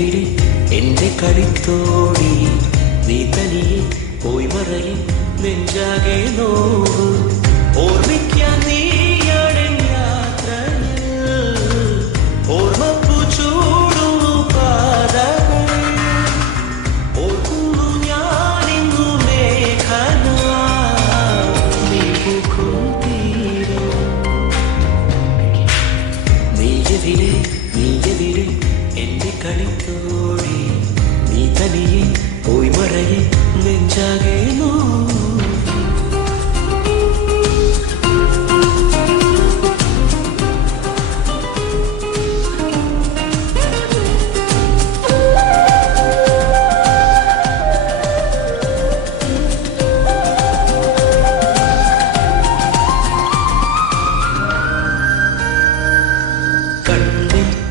നീയെവിടെ എന്റെ കളിത്തോടി നീ തനിയെ പോയി മറയും നെഞ്ചാകെ നോവ് ഓർമ്മിക്കാൻ നീയാണ് യാത്രയിൽ ഓർമ്മപ്പു ചൂടുന്നു പാതകൾ ഓർക്കുന്നു ഞാനിന്നു മേഘന നീ പൂക്കും തീരം നീയെവിടെ എന്റെ കളിത്തോടി നീ തനിയെ പോയി മറയെ നെഞ്ചാകെ നോവ്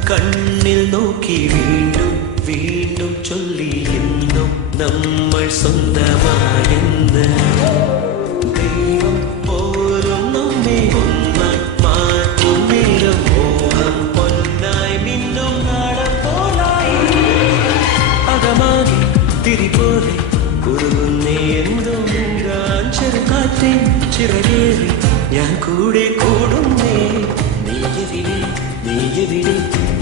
കണ്ണിൽ നോക്കി വീണ്ടും വീണ്ടും ചൊല്ലി എന്നും നമ്മൾ സ്വന്തമായെന്ന് ദൈവം പോലും നമ്മെ ഒന്നായി മാറ്റും നേരം മോഹം പൊന്നായി മിന്നും നാളം പോലായി അകമാകെ തിരിപോലെ കുറുകുന്നേ എന്തോ ചെറുകാറ്റേ ചിറകേറി ഞാൻ കൂടെ കൂടുന്നേ നീയെവിടെ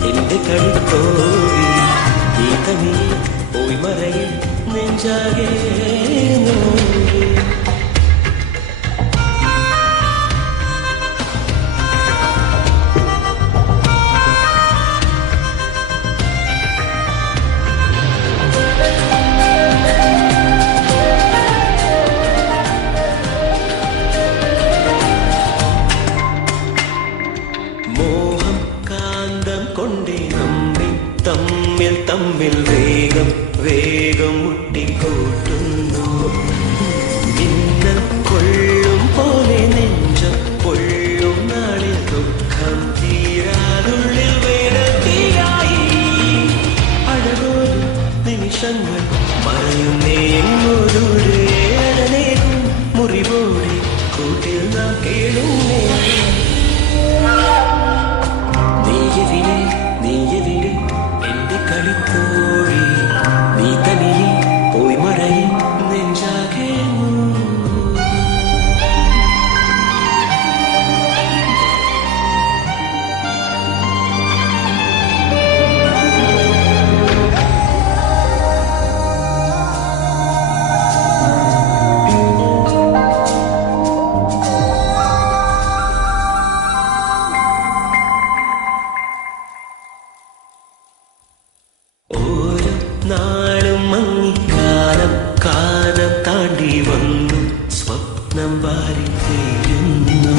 എന്റെ കളിത്തോടി നീ തനിയെ പോയി മറയിൽ നെഞ്ചാകെ നോവ് കൊണ്ടേ നമ്മെ തമ്മിൽ വേഗം വേഗം മുട്ടിക്കൂട്ടുന്നു മിന്നൽ കൊള്ളും പോലെ നെഞ്ചം പൊള്ളും നാളിൽ ദുഃഖം തീരാനുള്ളിൽ വേടത്തിയായി അഴകോലും നിമിഷങ്ങൾ മറയുന്നേ എങ്ങോരൂടെ അടനേകും മുറിവോടെ കൂട്ടിൽ നാം കേളുന്നേ നീയെവിടെ എന്റെ കളിത്തോടി നീ തനിയെ പോയി മറയും നെഞ്ചാകെ നാളും മങ്ങിക്കാലം കാലം താണ്ടി വന്നു സ്വപ്നം വാരി തീരുന്നു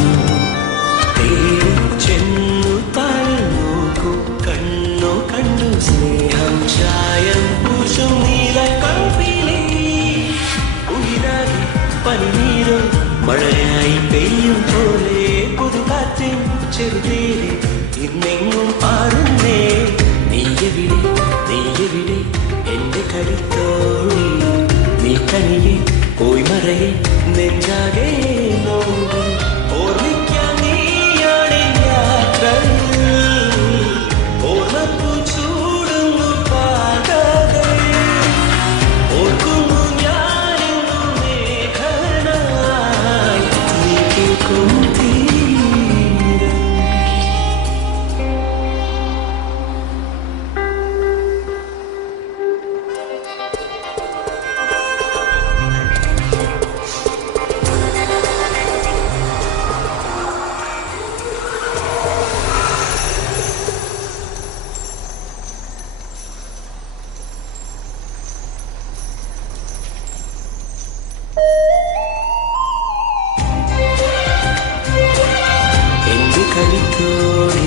തേടി ചെന്നു താഴെ നോക്കൂ കണ്ണു കണ്ടു സ്നേഹം ചായം പൂശും നീല കൽപ്പിലേ ഉയിരാകെ പനിനീരോ മഴയായി പെയ്യും പോലെ പുതുകാറ്റിൻ ചെറുതേരെ ഇന്നെങ്ങും പാടുന്നേ നീയെവിടെ എന്റെ കളിത്തോടി നീ തനിയെ പോയി മറയെ നെഞ്ചാകെ നോവ് ഓർമ്മിക്കാൻ നീയാണ് യാത്രയിൽ ഓർമ്മപ്പു ചൂടുന്നു പാതകൾ ഓർക്കുന്നു ഞാനിന്നു മേഘനായി നീ പൂക്കും തീരം എന്റെ കളിത്തോടി